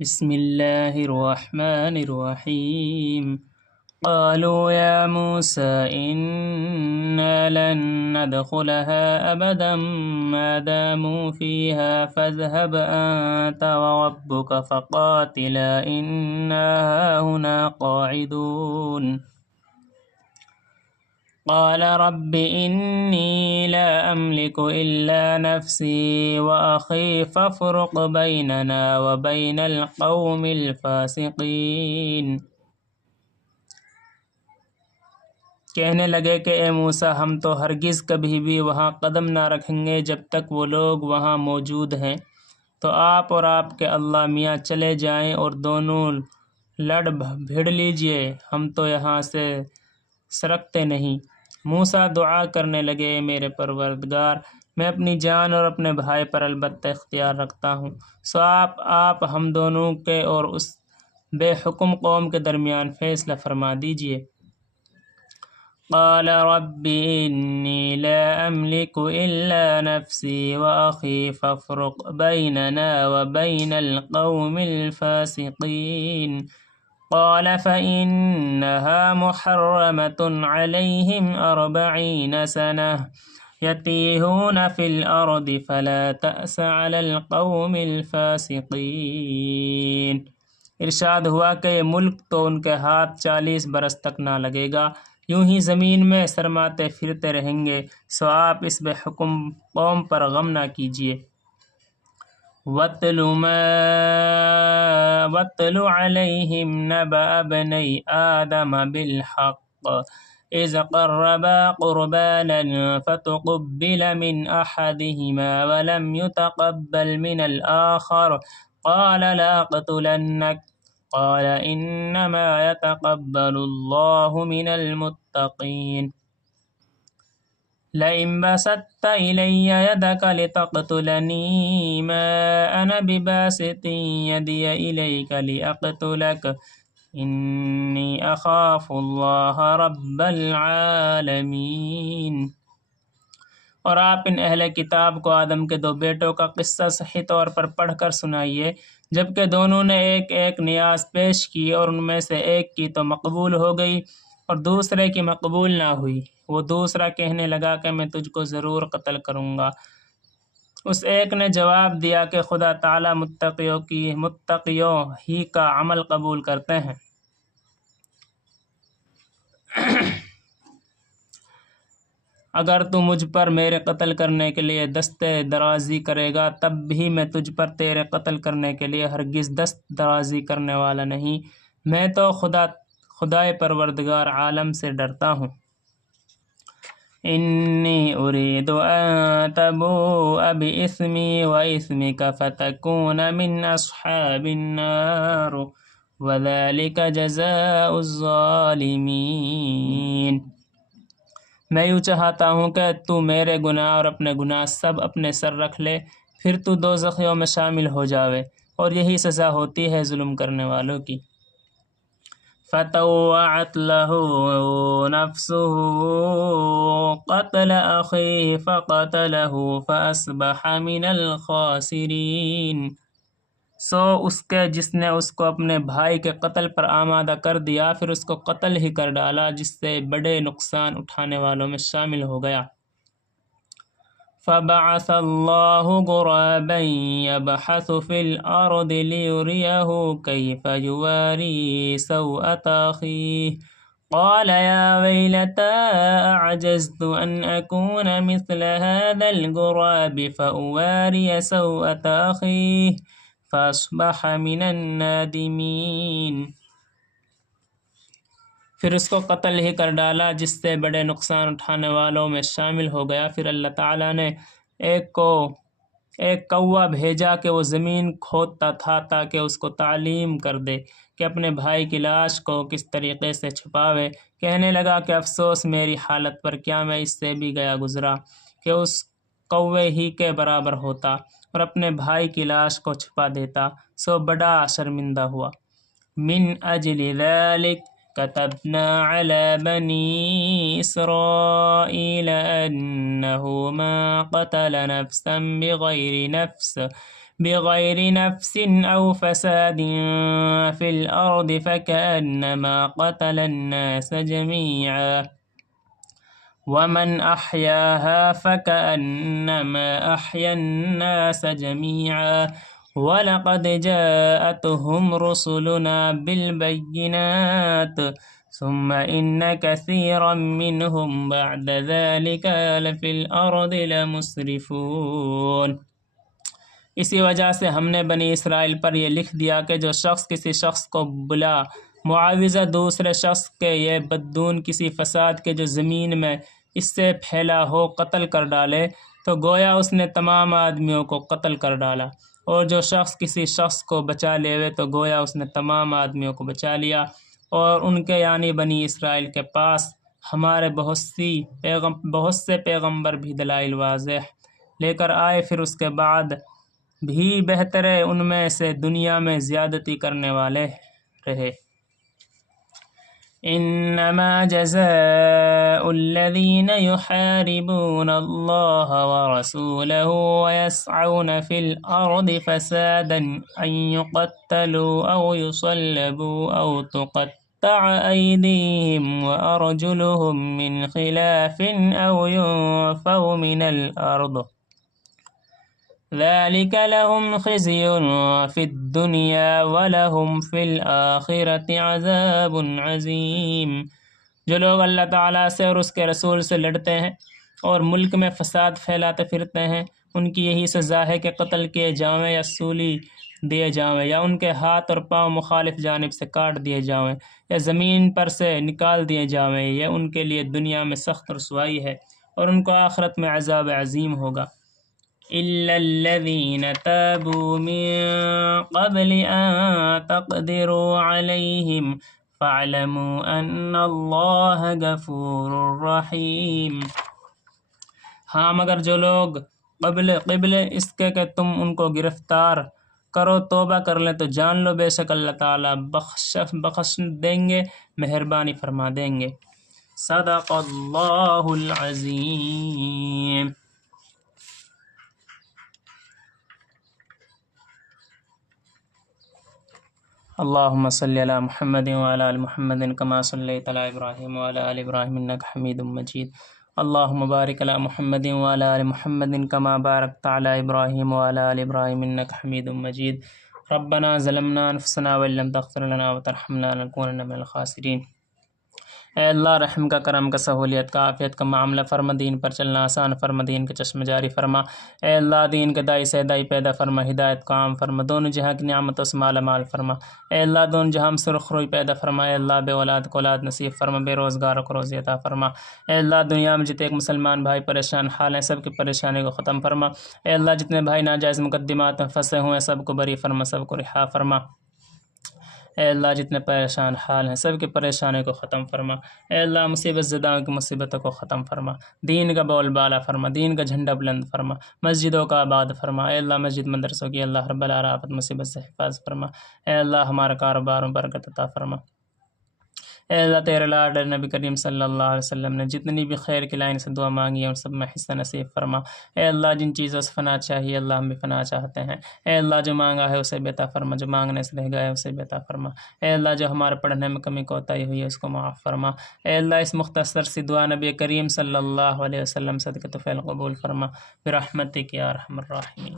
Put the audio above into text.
بسم الله الرحمن الرحيم. قالوا يا موسى إنا لن ندخلها أبدا ما داموا فيها فاذهب أنت وربك فقاتلا إنا هاهنا قاعدون. قال رب إني لا أملك إلا نفسي وأخي فافرق بيننا وبين القوم الفاسقين. کہنے لگے کہ اے موسیٰ، ہم تو ہرگز کبھی بھی وہاں قدم نہ رکھیں گے جب تک وہ لوگ وہاں موجود ہیں، تو آپ اور آپ کے اللہ میاں چلے جائیں اور دونوں لڑ بھیڑ لیجئے، ہم تو یہاں سے سرکتے نہیں۔ موسیٰ دعا کرنے لگے، اے میرے پروردگار، میں اپنی جان اور اپنے بھائی پر البتہ اختیار رکھتا ہوں، سو آپ ہم دونوں کے اور اس بے حکم قوم کے درمیان فیصلہ فرما دیجئے۔ قال رب إني لا أملك إلا نفسي وأخي فافرق بيننا وبين القوم الفاسقين. قال فإنها محرمة عليهم 40 سنة يتيهون في الأرض فلا تأس على القوم الفاسقين. ارشاد ہوا کہ یہ ملک تو ان کے ہاتھ 40 برس تک نہ لگے گا، یوں ہی زمین میں سرماتے پھرتے رہیں گے، سو آپ اس بے حکم قوم پر غم نہ کیجیے۔ وَاتْلُ عَلَيْهِمْ نَبَأَ ابْنَيْ آدَمَ بِالْحَقِّ إِذْ قَرَّبَا قُرْبَانًا فَتُقُبِّلَ مِنْ أَحَدِهِمَا وَلَمْ يُتَقَبَّلْ مِنَ الْآخَرِ قَالَ لَأَقْتُلَنَّكَ قال إنما يتقبل الله من المتقين. لئن بسطت إلي يدك لتقتلني ما أنا بباسط يدي إليك لأقتلك إني أخاف الله رب العالمين. اور آپ ان اہل کتاب کو آدم کے 2 بیٹوں کا قصہ صحیح طور پر پڑھ کر سنائیے، جبکہ دونوں نے ایک ایک نیاز پیش کی اور ان میں سے ایک کی تو مقبول ہو گئی اور دوسرے کی مقبول نہ ہوئی۔ وہ دوسرا کہنے لگا کہ میں تجھ کو ضرور قتل کروں گا۔ اس ایک نے جواب دیا کہ خدا تعالی متقیوں ہی کا عمل قبول کرتے ہیں۔ اگر تو مجھ پر میرے قتل کرنے کے لیے دست درازی کرے گا تب بھی میں تجھ پر تیرے قتل کرنے کے لیے ہرگز دست درازی کرنے والا نہیں، میں تو خدائے پروردگار عالم سے ڈرتا ہوں۔ انی ارید ان تبوء باسمی واسمک فتکون من اصحاب النار وذلک جزاء الظالمین. میں یوں چاہتا ہوں کہ تو میرے گناہ اور اپنے گناہ سب اپنے سر رکھ لے، پھر تو دوزخیوں میں شامل ہو جاوے، اور یہی سزا ہوتی ہے ظلم کرنے والوں کی۔ فطوعت له نفسه قتل أخيه فقتله فأصبح من الخاسرين. سو اس کے جس نے اس کو اپنے بھائی کے قتل پر آمادہ کر دیا، پھر اس کو قتل ہی کر ڈالا، جس سے بڑے نقصان اٹھانے والوں میں شامل ہو گیا۔ فبعث اللہ غرابا يبحث في الأرض ليريه كيف يواري سوءة أخيه قال يا ويلتى أعجزت أن أكون مثل هذا الغراب فأواري سوءة أخيه فأصبح من النادمين. پھر اس کو قتل ہی کر ڈالا، جس سے بڑے نقصان اٹھانے والوں میں شامل ہو گیا۔ پھر اللہ تعالیٰ نے ایک کوا بھیجا کہ وہ زمین کھودتا تھا تاکہ اس کو تعلیم کر دے کہ اپنے بھائی کی لاش کو کس طریقے سے چھپاوے۔ کہنے لگا کہ افسوس میری حالت پر، کیا میں اس سے بھی گیا گزرا کہ اس کوے ہی کے برابر ہوتا اور اپنے بھائی کی لاش کو چھپا دیتا، سو بڑا شرمندہ ہوا۔ من اجل ذلك كتبنا على بني إسرائيل أنه ما قتل نفسا بغير نفس أو فساد في الأرض فكأنما قتل الناس جميعا ومن أحياها فكأنما أحيا الناس جميعا ولقد جاءتهم رسلنا بالبينات ثم إن كثيرا منهم بعد ذلك لفي الأرض لمسرفون۔ اسی وجہ سے ہم نے بنی اسرائیل پر یہ لکھ دیا کہ جو شخص کسی شخص کو بلا معاوضہ دوسرے شخص کے یہ بددون کسی فساد کے جو زمین میں اس سے پھیلا ہو قتل کر ڈالے تو گویا اس نے تمام آدمیوں کو قتل کر ڈالا، اور جو شخص کسی شخص کو بچا لے تو گویا اس نے تمام آدمیوں کو بچا لیا۔ اور ان کے یعنی بنی اسرائیل کے پاس ہمارے بہت سے پیغمبر بھی دلائل واضح لے کر آئے، پھر اس کے بعد بھی بہتر ان میں سے دنیا میں زیادتی کرنے والے رہے۔ انما جزاء الذين يحاربون الله ورسوله ويسعون في الأرض فسادا أن يقتلوا أو يصلبوا أو تقطع أيديهم وأرجلهم من خلاف أو ينفوا من الأرض ذلك لهم خزي في الدنيا ولهم في الآخرة عذاب عظيم۔ جو لوگ اللہ تعالیٰ سے اور اس کے رسول سے لڑتے ہیں اور ملک میں فساد پھیلاتے پھرتے ہیں، ان کی یہی سزا ہے کہ قتل کیے جاویں یا سولی دیے جاویں، یا ان کے ہاتھ اور پاؤں مخالف جانب سے کاٹ دیے جاویں، یا زمین پر سے نکال دیے جاویں۔ یہ ان کے لیے دنیا میں سخت رسوائی ہے اور ان کو آخرت میں عذاب عظیم ہوگا۔ إلا الذين تابوا من قبل أن تقدروا عليهم فاعلموا أن الله غفور رحيم۔ ہاں مگر جو لوگ قبل اس کے کہ تم ان کو گرفتار کرو توبہ کر لیں تو جان لو بے شک اللہ تعالیٰ بخش دیں گے، مہربانی فرما دیں گے۔ صدق اللہ العظیم۔ اللهم صل على محمد وعلى آل محمد كما صليت على إبراهيم وعلى آل إبراهيم إنك حميد مجيد۔ اللهم بارك على محمد وعلى آل محمد كما باركت على إبراهيم وعلى آل إبراهيم إنك حميد مجيد۔ ربنا ظلمنا أنفسنا وإن لم تغفر لنا وترحمنا لنكونن من الخاسرين۔ اے اللہ رحم کا، کرم کا، سہولیت کا، عافیت کا معاملہ فرما، دین پر چلنا آسان فرما، دین کے چشم جاری فرما۔ اے اللہ دین کے دائی سے دائی پیدا فرما، ہدایت کو عام فرما، دونوں جہاں کی نعمتوں سے مالا مال فرما۔ اے اللہ دونوں جہاں میں سرخ روئی پیدا فرما۔ اے اللہ بے اولاد کو اولاد نصیب فرما، بے روزگاروں کو روزی عطا فرما۔ اے اللہ دنیا میں جتنے ایک مسلمان بھائی پریشان حال ہیں سب کی پریشانی کو ختم فرما۔ اے اللہ جتنے بھائی ناجائز مقدمات میں پھنسے ہوئے سب کو بری فرما، سب کو رہا فرما۔ اے اللہ جتنے پریشان حال ہیں سب کی پریشانی کو ختم فرما۔ اے اللہ مصیبت زداؤں کی مصیبتوں کو ختم فرما، دین کا بول بالا فرما، دین کا جھنڈا بلند فرما، مسجدوں کا آباد فرما۔ اے اللہ مسجد مدرسوں کی اللہ رب العالمین مصیبت سے حفاظت فرما۔ اے اللہ ہمارے کاروباروں میں برکت عطا فرما۔ اے اللہ تیرے لاڈلے نبی کریم صلی اللہ علیہ وسلم نے جتنی بھی خیر کی لائن سے دعا مانگی ہے ان سب میں حصہ نصیب فرما۔ اے اللہ جن چیزوں سے فنا چاہیے اللہ ہم بھی فنا چاہتے ہیں۔ اے اللہ جو مانگا ہے اسے بھی عطا فرما، جو مانگنے سے رہ گیا ہے اسے بھی عطا فرما۔ اے اللہ جو ہمارے پڑھنے میں کمی کوتاہی ہوئی ہے اس کو معاف فرما۔ اے اللہ اس مختصر سی دعا نبی کریم صلی اللہ علیہ وسلم صدقہ طفیل قبول فرما برحمتک یا ارحم الراحمین۔